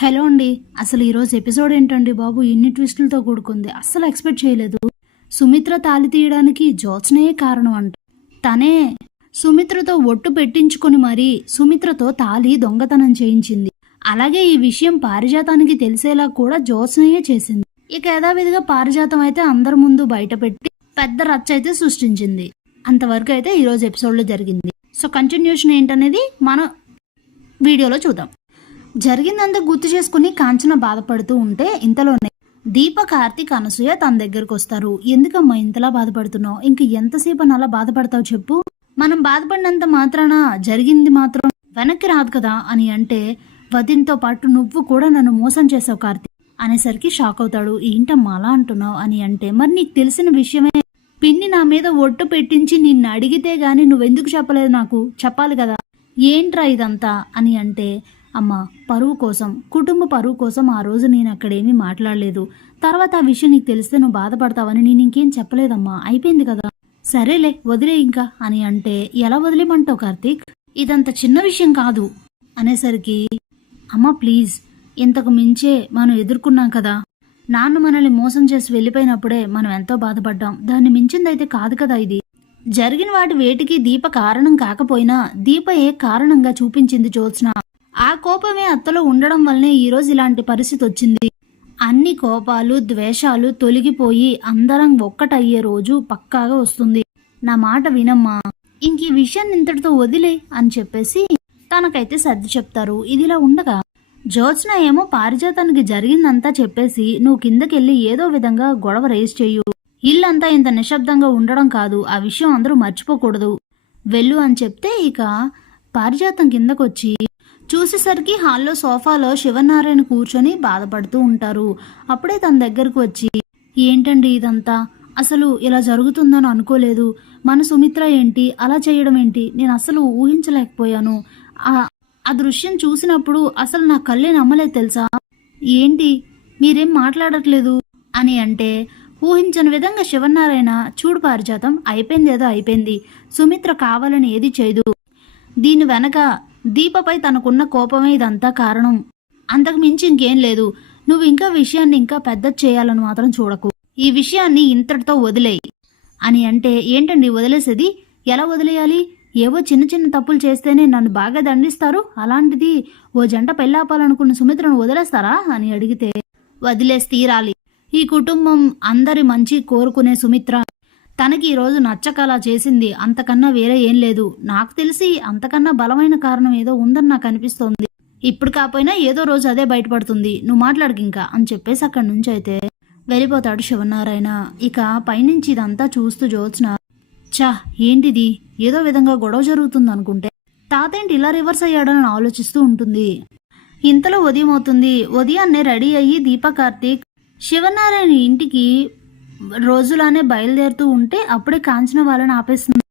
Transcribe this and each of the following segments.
Hello అండి. అసలు ఈరోజు ఎపిసోడ్ ఏంటండి బాబు, ఎన్ని ట్విస్టులతో కూడుకుంది. అస్సలు ఎక్స్పెక్ట్ చేయలేదు. సుమిత్ర తాళి తీయడానికి జ్యోత్స్నయే కారణం అంట. తనే సుమిత్రతో ఒట్టు పెట్టించుకొని మరీ సుమిత్రతో తాళి దొంగతనం చేయించింది. అలాగే ఈ విషయం పారిజాతానికి తెలిసేలా కూడా జ్యోత్స్నయే చేసింది. ఇక యథావిధిగా పారిజాతం అయితే అందరి ముందు బయట పెట్టి పెద్ద రచ్చ అయితే సృష్టించింది. అంతవరకు అయితే ఈరోజు ఎపిసోడ్లో జరిగింది. సో కంటిన్యూషన్ ఏంటనేది మన వీడియోలో చూద్దాం. జరిగిందంతా గుర్తు చేసుకుని కాంచన బాధపడుతూ ఉంటే ఇంతలోనే దీప, కార్తీక్, అనసూయ తన దగ్గరకు వస్తారు. ఎందుకమ్మా ఇంతలా బాధపడుతున్నావు? ఇంక ఎంతసేపు అని అలా బాధపడతావు చెప్పు. మనం బాధపడినంత మాత్రాన జరిగింది మాత్రం వెనక్కి రాదు కదా అని అంటే, వదినతో పాటు నువ్వు కూడా నన్ను మోసం చేసావు కార్తీక్ అనేసరికి షాక్ అవుతాడు. ఏంటమ్మా అలా అంటున్నావు అని అంటే, మరి నీకు తెలిసిన విషయమే, పిన్ని నా మీద ఒట్టు పెట్టించి నిన్ను అడిగితే గాని నువ్వెందుకు చెప్పలేదు? నాకు చెప్పాలి కదా, ఏంట్రా ఇదంతా అని అంటే, అమ్మ పరువు కోసం, కుటుంబ పరువు కోసం ఆ రోజు నేను అక్కడేమీ మాట్లాడలేదు. తర్వాత ఆ విషయం నీకు తెలిస్తే నువ్వు బాధపడతావని నేను ఇంకేం చెప్పలేదమ్మా, అయిపోయింది కదా, సరేలే వదిలే ఇంకా అని అంటే, ఎలా వదిలేమంటావు కార్తీక్, ఇదంత చిన్న విషయం కాదు అనేసరికి, అమ్మ ప్లీజ్, ఇంతకు మించే మనం ఎదుర్కొన్నాం కదా, నాన్న మనల్ని మోసం చేసి వెళ్ళిపోయినప్పుడే మనం ఎంతో బాధపడ్డాం, దాన్ని మించిందైతే కాదు కదా ఇది. జరిగిన వాటి వేటికి దీప కారణం కాకపోయినా దీప ఏ కారణంగా చూపించింది జ్యోత్స్న. ఆ కోపమే అత్తలో ఉండడం వల్లనే ఈరోజు ఇలాంటి పరిస్థితి వచ్చింది. అన్ని కోపాలు, ద్వేషాలు తొలగిపోయి అందరం ఒక్కటయ్యే రోజు పక్కాగా వస్తుంది. నా మాట వినమ్మా, ఇంక ఈ విషయాన్ని ఇంతటితో వదిలే అని చెప్పేసి తనకైతే సర్ది చెప్తారు. ఇదిలా ఉండగా జ్యోత్స్న ఏమో పారిజాతానికి జరిగిందంతా చెప్పేసి, నువ్వు కిందకెళ్ళి ఏదో విధంగా గొడవ రేస్ చేయు, ఇల్లంతా ఇంత నిశ్శబ్దంగా ఉండడం కాదు, ఆ విషయం అందరూ మర్చిపోకూడదు, వెళ్ళు అని చెప్తే, ఇక పారిజాతం కిందకొచ్చి చూసేసరికి హాల్లో సోఫాలో శివనారాయణ కూర్చొని బాధపడుతూ ఉంటారు. అప్పుడే తన దగ్గరకు వచ్చి, ఏంటండి ఇదంతా, అసలు ఇలా జరుగుతుందని అనుకోలేదు, మన సుమిత్ర ఏంటి అలా చేయడం ఏంటి, నేను అసలు ఊహించలేకపోయాను, ఆ దృశ్యం చూసినప్పుడు అసలు నా కళ్ళే నమ్మలేదు తెలుసా, ఏంటి మీరేం మాట్లాడట్లేదు అని అంటే, ఊహించని విధంగా శివనారాయణ, చూడు పారిజాతం, అయిపోయింది ఏదో అయిపోయింది, సుమిత్ర కావాలని ఏది చేయదు, దీని వెనక దీపపై తనకున్న కోపమే ఇదంతా కారణం, అంతకు మించి ఇంకేం లేదు, నువ్వు ఇంకా విషయాన్ని ఇంకా పెద్ద చేయాలని మాత్రం చూడకు, ఈ విషయాన్ని ఇంతటితో వదిలేయి అని అంటే, ఏంటండి వదిలేసేది, ఎలా వదిలేయాలి, ఏవో చిన్న చిన్న తప్పులు చేస్తేనే నన్ను బాగా దండిస్తారు, అలాంటిది ఓ జంట పెళ్ళాపాలనుకున్న సుమిత్రను వదిలేస్తారా అని అడిగితే, వదిలేసి తీరాలి, ఈ కుటుంబం అందరి మంచి కోరుకునే సుమిత్ర తనకి ఈరోజు నచ్చకలా చేసింది, అంతకన్నా వేరే ఏం లేదు, నాకు తెలిసి అంతకన్నా బలమైన కారణం ఏదో ఉందని నాకు అనిపిస్తోంది, ఇప్పుడు కాకపోయినా ఏదో రోజు అదే బయటపడుతుంది, నువ్వు మాట్లాడక ఇంకా అని చెప్పేసి అక్కడి నుంచి అయితే వెళ్ళిపోతాడు శివనారాయణ. ఇక పైనుంచి ఇదంతా చూస్తూ జ్యోత్స్న, చా ఏంటిది, ఏదో విధంగా గొడవ జరుగుతుంది అనుకుంటే తాతేంటి ఇలా రివర్స్ అయ్యాడని ఆలోచిస్తూ ఉంటుంది. ఇంతలో ఉదయం అవుతుంది. ఉదయాన్నే రెడీ అయ్యి దీప, కార్తీక్ శివనారాయణ ఇంటికి రోజులానే బయలుదేరుతూ ఉంటే అప్పుడే కాంచన వాళ్ళని ఆపేస్తుంది.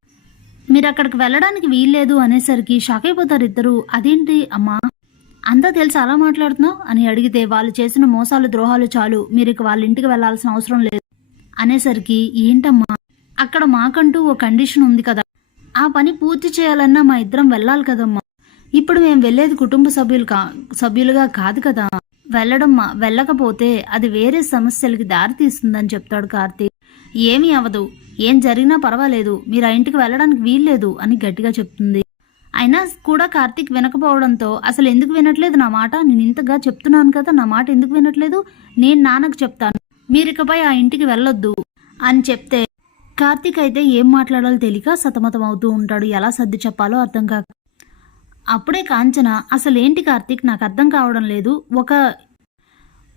మీరు అక్కడికి వెళ్ళడానికి వీల్లేదు అనేసరికి షాక్ అయిపోతారు ఇద్దరు. అదేంటి అమ్మా అంతా తెలిసి అలా మాట్లాడుతున్నావు అని అడిగితే, వాళ్ళు చేసిన మోసాలు ద్రోహాలు చాలు, మీరు ఇక వాళ్ళ ఇంటికి వెళ్లాల్సిన అవసరం లేదు అనేసరికి, ఏంటమ్మా అక్కడ మాకంటూ ఓ కండిషన్ ఉంది కదా, ఆ పని పూర్తి చేయాలన్నా మా ఇద్దరం వెళ్ళాలి కదమ్మా, ఇప్పుడు మేము వెళ్ళేది కుటుంబ సభ్యులుగా కాదు కదా, వెళ్ళకపోతే అది వేరే సమస్యలకి దారి తీస్తుందని చెప్తాడు కార్తీక్. ఏమీ అవదు, ఏం జరిగినా పర్వాలేదు, మీరు ఆ ఇంటికి వెళ్ళడానికి వీల్లేదు అని గట్టిగా చెప్తుంది. అయినా కూడా కార్తీక్ వినకపోవడంతో, అసలు ఎందుకు వినట్లేదు నా మాట, నేను ఇంతగా చెప్తున్నాను కదా, నా మాట ఎందుకు వినట్లేదు, నేను నాన్నకు చెప్తాను, మీరికపై ఆ ఇంటికి వెళ్ళొద్దు అని చెప్తే, కార్తీక్ అయితే ఏం మాట్లాడాలో తెలియక సతమతం అవుతూ ఉంటాడు. ఎలా సర్ది చెప్పాలో అర్థం కాక. అప్పుడే కాంచన, అసలేంటి కార్తీక్ నాకు అర్థం కావడం లేదు, ఒక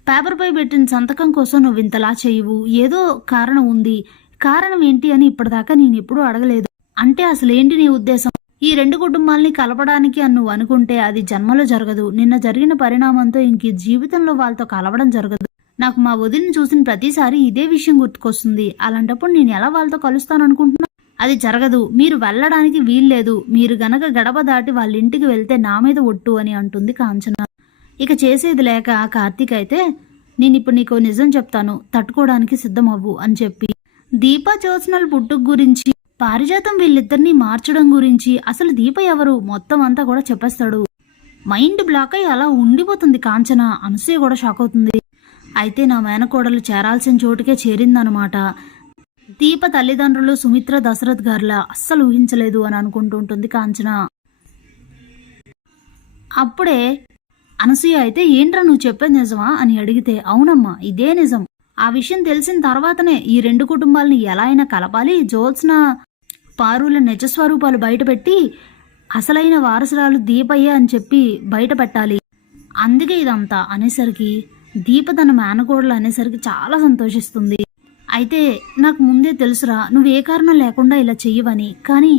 పేపర్పై పెట్టిన సంతకం కోసం నువ్వు ఇంతలా చేయవు, ఏదో కారణం ఉంది, కారణం ఏంటి అని ఇప్పటిదాకా నేను ఎప్పుడూ అడగలేదు, అంటే అసలేంటి నీ ఉద్దేశం, ఈ రెండు కుటుంబాల్ని కలపడానికి అని నువ్వు అనుకుంటే అది జన్మలో జరగదు, నిన్న జరిగిన పరిణామంతో ఇంక జీవితంలో వాళ్ళతో కలవడం జరగదు, నాకు మా వదిలిని చూసిన ప్రతిసారి ఇదే విషయం గుర్తుకొస్తుంది, అలాంటప్పుడు నేను ఎలా వాళ్ళతో కలుస్తాను అనుకుంటున్నా, అది జరగదు, మీరు వెళ్ళడానికి వీల్లేదు, మీరు గనక గడప దాటి వాళ్ళ ఇంటికి వెళ్తే నా మీద ఒట్టు అని అంటుంది కాంచన. ఇక చేసేది లేక కార్తీక్ అయితే, నేను ఇప్పుడు నీకు నిజం చెప్తాను, తట్టుకోవడానికి సిద్ధం అవ్వు అని చెప్పి దీప, జ్యోత్స్నల పుట్టుక గురించి, పారిజాతం వీళ్ళిద్దరినీ మార్చడం గురించి, అసలు దీప ఎవరు మొత్తం అంతా కూడా చెప్పేస్తాడు. మైండ్ బ్లాక్ అయ్యి అలా ఉండిపోతుంది కాంచన. అనసూయ కూడా షాక్ అవుతుంది. అయితే నా మేనకోడలు చేరాల్సిన చోటుకే చేరిందనమాట. దీప తల్లిదండ్రులు సుమిత్ర దశరథ్ గారిలా అస్సలు ఊహించలేదు అని అనుకుంటూ ఉంటుంది కాంచన. అప్పుడే అనసూయ అయితే ఏంట్రా నువ్వు చెప్పేది నిజమా అని అడిగితే అవునమ్మా ఇదే నిజం. ఆ విషయం తెలిసిన తర్వాతనే ఈ రెండు కుటుంబాలని ఎలా అయినా కలపాలి, జ్యోత్స్న పారుల నిజస్వరూపాలు బయటపెట్టి అసలైన వారసురాలు దీపయ్య అని చెప్పి బయట పెట్టాలి, అందుకే ఇదంతా అనేసరికి దీప తన మేనకోడలు అనేసరికి చాలా సంతోషిస్తుంది. అయితే నాకు ముందే తెలుసురా నువ్వు ఏ కారణం లేకుండా ఇలా చెయ్యవని, కానీ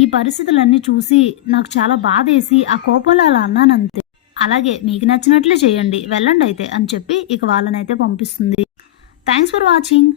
ఈ పరిస్థితులన్నీ చూసి నాకు చాలా బాధేసి ఆ కోపంలో అలా అన్నానంతే. అలాగే మీకు నచ్చినట్లే చేయండి, వెళ్ళండి అయితే అని చెప్పి ఇక వాళ్ళనైతే పంపిస్తుంది. Thanks for watching.